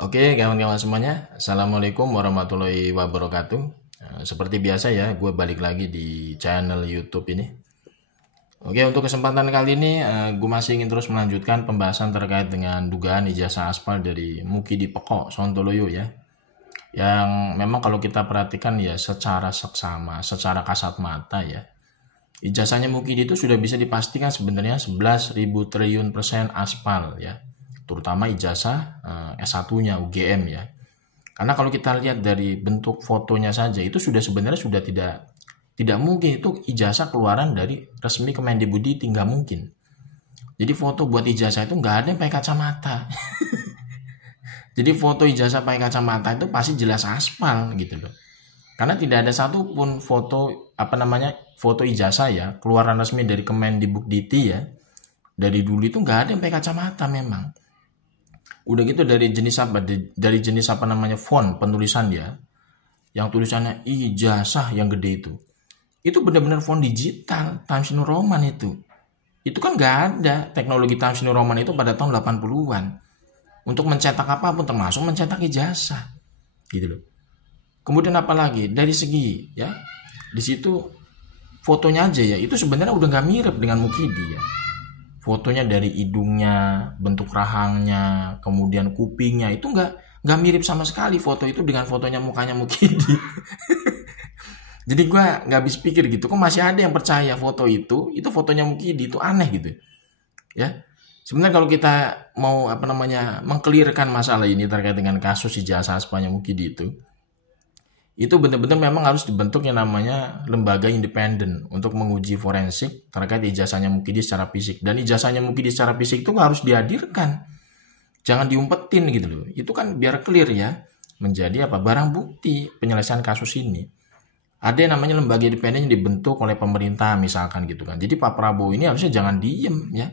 Oke, kawan-kawan semuanya, Assalamualaikum warahmatullahi wabarakatuh. Seperti biasa ya, gue balik lagi di channel YouTube ini. Oke, untuk kesempatan kali ini, gue masih ingin terus melanjutkan pembahasan terkait dengan dugaan ijazah aspal dari Mukidi Pekok, Sontoloyo ya. Yang memang kalau kita perhatikan ya secara seksama, secara kasat mata ya. Ijazahnya Mukidi itu sudah bisa dipastikan sebenarnya 11.000 triliun persen aspal ya, terutama ijazah S1-nya UGM ya. Karena kalau kita lihat dari bentuk fotonya saja itu sebenarnya sudah tidak mungkin itu ijazah keluaran dari resmi Kemendikbud, nggak mungkin. Jadi foto buat ijazah itu nggak ada yang pakai kacamata. Jadi foto ijazah pakai kacamata itu pasti jelas aspal gitu loh. Karena tidak ada satupun foto foto ijazah ya keluaran resmi dari Kemendikbud ya, dari dulu itu nggak ada yang pakai kacamata memang. Udah gitu dari jenis font penulisan dia, yang tulisannya ijazah yang gede itu benar-benar font digital Times New Roman itu kan nggak ada teknologi Times New Roman itu pada tahun 80-an untuk mencetak apapun termasuk mencetak ijazah gitu loh. Kemudian apalagi dari segi ya di situ fotonya aja ya itu sebenarnya udah nggak mirip dengan Mukidi ya. Fotonya dari hidungnya, bentuk rahangnya, kemudian kupingnya itu nggak mirip sama sekali foto itu dengan fotonya mukanya Mukidi. Jadi gue nggak habis pikir gitu, kok masih ada yang percaya foto itu fotonya Mukidi, itu aneh gitu ya. Sebenarnya kalau kita mau mengkelirkan masalah ini terkait dengan kasus ijazah aspalnya Mukidi itu benar-benar memang harus dibentuk yang namanya lembaga independen untuk menguji forensik terkait ijazahnya Mukidi secara fisik. Dan ijazahnya Mukidi secara fisik itu harus dihadirkan, jangan diumpetin gitu loh. Itu kan biar clear ya, menjadi barang bukti penyelesaian kasus ini. Ada yang namanya lembaga independen yang dibentuk oleh pemerintah misalkan gitu kan. Jadi Pak Prabowo ini harusnya jangan diem ya.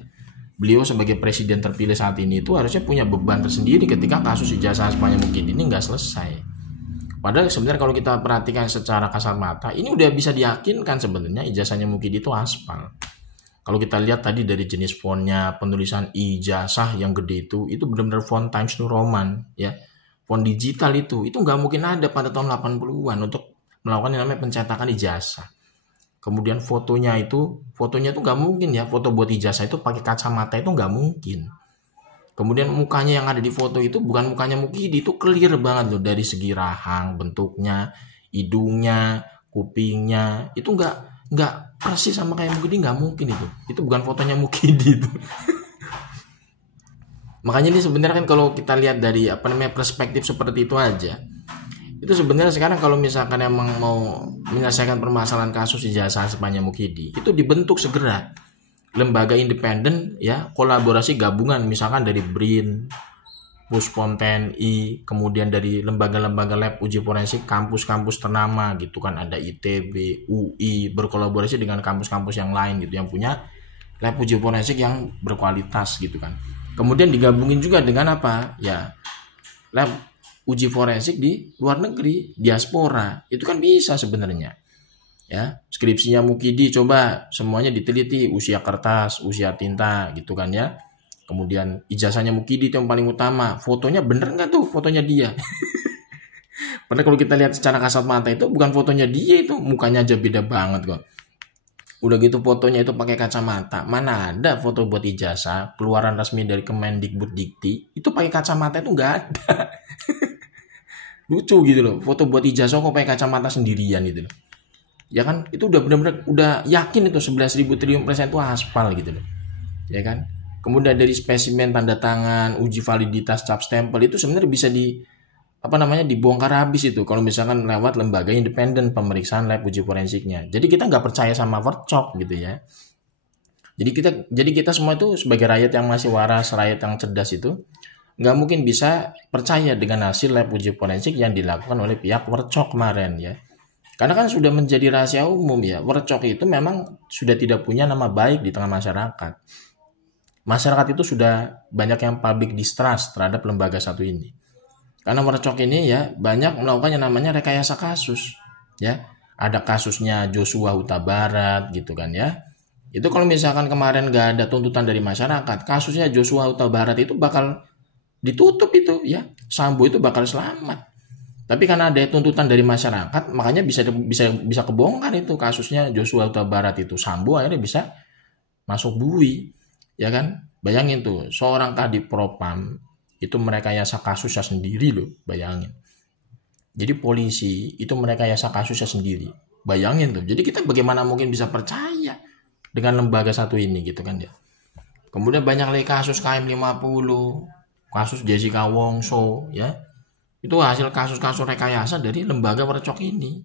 Beliau sebagai presiden terpilih saat ini itu harusnya punya beban tersendiri ketika kasus ijazah aspalnya Mukidi ini nggak selesai. Padahal sebenarnya kalau kita perhatikan secara kasat mata, ini udah bisa diyakinkan sebenarnya ijazahnya Mukidi itu aspal. Kalau kita lihat tadi dari jenis fontnya, penulisan ijazah yang gede itu benar-benar font Times New Roman ya. Font digital itu nggak mungkin ada pada tahun 80-an untuk melakukan yang namanya pencetakan ijazah. Kemudian fotonya itu nggak mungkin ya, foto buat ijazah itu pakai kacamata itu nggak mungkin. Kemudian mukanya yang ada di foto itu bukan mukanya Mukidi, itu clear banget loh dari segi rahang, bentuknya, hidungnya, kupingnya, itu nggak persis sama kayak Mukidi, nggak mungkin itu. Itu bukan fotonya Mukidi itu. Makanya ini sebenarnya kan kalau kita lihat dari perspektif seperti itu aja, itu sebenarnya sekarang kalau misalkan emang mau menyelesaikan permasalahan kasus ijazah aspalnya Mukidi, itu dibentuk segera lembaga independen ya, kolaborasi gabungan misalkan dari BRIN, Puspom TNI, kemudian dari lembaga-lembaga lab uji forensik kampus-kampus ternama gitu kan, ada ITB, UI, berkolaborasi dengan kampus-kampus yang lain gitu yang punya lab uji forensik yang berkualitas gitu kan. Kemudian digabungin juga dengan lab uji forensik di luar negeri, diaspora, itu kan bisa sebenarnya. Ya, skripsinya Mukidi coba semuanya diteliti, usia kertas, usia tinta gitu kan ya. Kemudian ijazahnya Mukidi itu yang paling utama, fotonya bener nggak tuh fotonya dia. Padahal kalau kita lihat secara kasat mata itu bukan fotonya dia, itu mukanya aja beda banget kok. Udah gitu fotonya itu pakai kacamata, mana ada foto buat ijazah keluaran resmi dari Kemendikbud itu pakai kacamata itu nggak ada. Lucu gitu loh, foto buat ijazah kok pakai kacamata sendirian gitu loh. Ya kan itu udah benar-benar udah yakin itu 11.000 triliun persen itu aspal gitu loh ya kan. Kemudian dari spesimen, tanda tangan, uji validitas, cap stempel itu sebenarnya bisa dibongkar habis itu kalau misalkan lewat lembaga independen pemeriksaan lab uji forensiknya. Jadi kita nggak percaya sama workshop gitu ya. Jadi kita semua itu sebagai rakyat yang masih waras, rakyat yang cerdas itu nggak mungkin bisa percaya dengan hasil lab uji forensik yang dilakukan oleh pihak workshop kemarin ya. Karena kan sudah menjadi rahasia umum ya, Worcok itu memang sudah tidak punya nama baik di tengah masyarakat. Masyarakat itu sudah banyak yang public distrust terhadap lembaga satu ini. Karena Worcok ini ya banyak melakukan yang namanya rekayasa kasus. Ya, ada kasusnya Joshua Huta Barat gitu kan ya. Itu kalau misalkan kemarin nggak ada tuntutan dari masyarakat, kasusnya Joshua Huta Barat itu bakal ditutup itu ya, Sambo itu bakal selamat. Tapi karena ada tuntutan dari masyarakat, makanya bisa kebongkar itu kasusnya Joshua Huta Barat itu. Sambo akhirnya bisa masuk bui, ya kan? Bayangin tuh, seorang Kadif Propam itu merekayasa kasusnya sendiri loh, bayangin. Jadi polisi itu merekayasa kasusnya sendiri. Bayangin tuh. Jadi kita bagaimana mungkin bisa percaya dengan lembaga satu ini gitu kan ya. Kemudian banyak lagi kasus KM50, kasus Jessica Wongso ya. Itu hasil kasus-kasus rekayasa dari lembaga percok ini.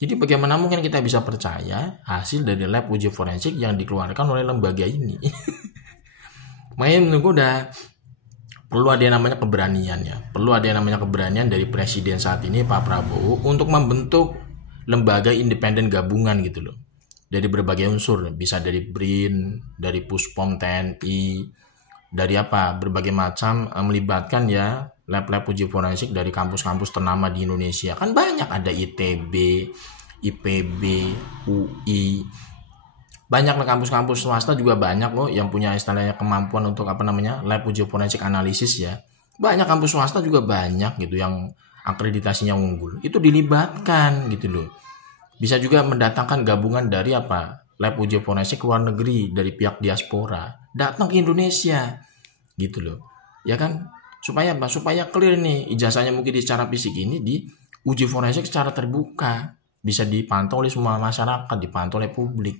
Jadi bagaimana mungkin kita bisa percaya hasil dari lab uji forensik yang dikeluarkan oleh lembaga ini. Makanya menurut gue udah perlu ada yang namanya keberanian ya. Perlu ada yang namanya keberanian dari presiden saat ini Pak Prabowo untuk membentuk lembaga independen gabungan gitu loh. Dari berbagai unsur, bisa dari BRIN, dari Puspom TNI, dari berbagai macam, melibatkan ya lab-lab uji forensik dari kampus-kampus ternama di Indonesia. Kan banyak, ada ITB, IPB, UI. Banyak lah kampus-kampus swasta juga banyak loh yang punya istilahnya kemampuan untuk lab uji forensik analisis ya. Banyak kampus swasta juga banyak gitu yang akreditasinya unggul. Itu dilibatkan gitu loh. Bisa juga mendatangkan gabungan dari lab uji forensik luar negeri dari pihak diaspora datang ke Indonesia gitu loh. Ya kan? Supaya clear nih ijazahnya mungkin secara fisik ini di uji forensik secara terbuka, bisa dipantau oleh semua masyarakat, dipantau oleh publik.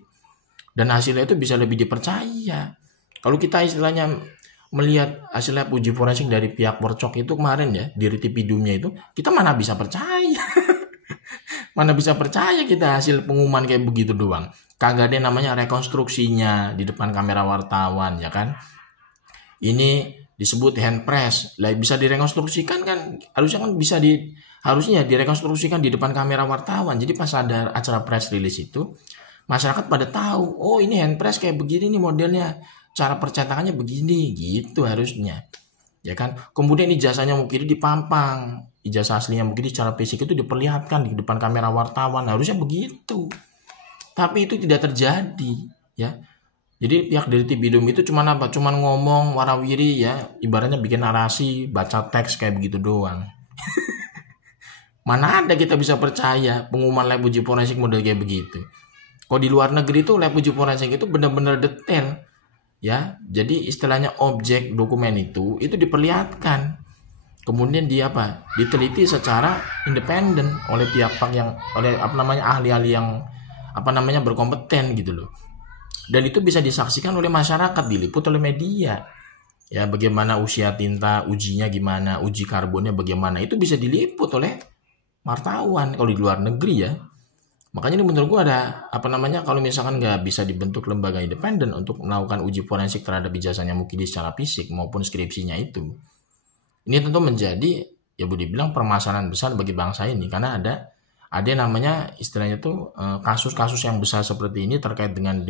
Dan hasilnya itu bisa lebih dipercaya. Kalau kita istilahnya melihat hasil lab uji forensik dari pihak Percok itu kemarin ya, di Ritipidumnya itu, kita mana bisa percaya. Mana bisa percaya kita hasil pengumuman kayak begitu doang. Kagak ada namanya rekonstruksinya di depan kamera wartawan ya kan. Ini disebut hand press. Lah bisa direkonstruksikan kan, harusnya direkonstruksikan di depan kamera wartawan. Jadi pas ada acara press release itu, masyarakat pada tahu, oh ini hand press kayak begini nih modelnya, cara percetakannya begini, gitu harusnya. Ya kan? Kemudian ijazahnya mungkin dipampang, ijazah aslinya mungkin secara fisik itu diperlihatkan di depan kamera wartawan, harusnya begitu. Tapi itu tidak terjadi, ya. Jadi pihak dari Tibidum itu cuman ngomong warawiri ya, ibaratnya bikin narasi, baca teks kayak begitu doang. Mana ada kita bisa percaya pengumuman lab uji forensik model kayak begitu. Kalau di luar negeri tuh lab uji forensik itu benar-benar detail. Ya, jadi istilahnya objek dokumen itu diperlihatkan. Kemudian diteliti secara independen oleh pihak-pihak yang ahli-ahli yang berkompeten gitu loh. Dan itu bisa disaksikan oleh masyarakat, diliput oleh media. Ya, bagaimana usia tinta, ujinya gimana, uji karbonnya bagaimana, itu bisa diliput oleh wartawan kalau di luar negeri ya. Makanya ini menurut gue ada kalau misalkan nggak bisa dibentuk lembaga independen untuk melakukan uji forensik terhadap ijazahnya Mukidi secara fisik maupun skripsinya itu. Ini tentu menjadi ya boleh dibilang permasalahan besar bagi bangsa ini karena ada namanya istilahnya tuh kasus-kasus yang besar seperti ini terkait dengan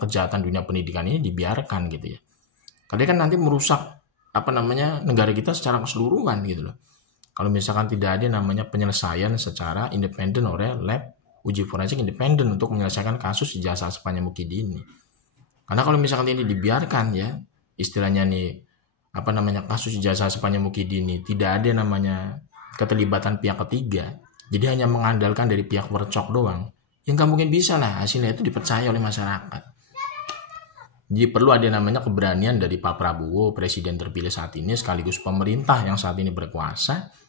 kejahatan dunia pendidikan ini dibiarkan gitu ya. Karena kan nanti merusak negara kita secara keseluruhan gitu loh. Kalau misalkan tidak ada namanya penyelesaian secara independen oleh lab uji forensik independen untuk menyelesaikan kasus ijazah sepanjang Mukidi ini. Karena kalau misalkan ini dibiarkan ya, istilahnya nih kasus ijazah sepanjang Mukidi ini tidak ada namanya keterlibatan pihak ketiga. Jadi hanya mengandalkan dari pihak Percok doang. Yang nggak mungkin bisa lah hasilnya itu dipercaya oleh masyarakat. Jadi perlu ada namanya keberanian dari Pak Prabowo, presiden terpilih saat ini sekaligus pemerintah yang saat ini berkuasa.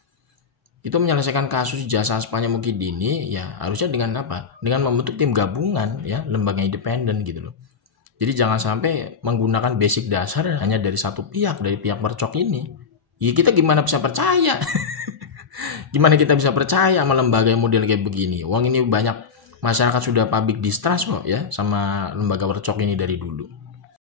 Itu menyelesaikan kasus ijazah sepanjang Mukidi ini ya harusnya dengan dengan membentuk tim gabungan ya, lembaga independen gitu loh. Jadi jangan sampai menggunakan basic dasar hanya dari satu pihak, dari pihak Percok ini. Ya kita gimana bisa percaya? Gimana kita bisa percaya sama lembaga yang model kayak begini? Uang ini banyak masyarakat sudah public distrust kok ya sama lembaga Percok ini dari dulu.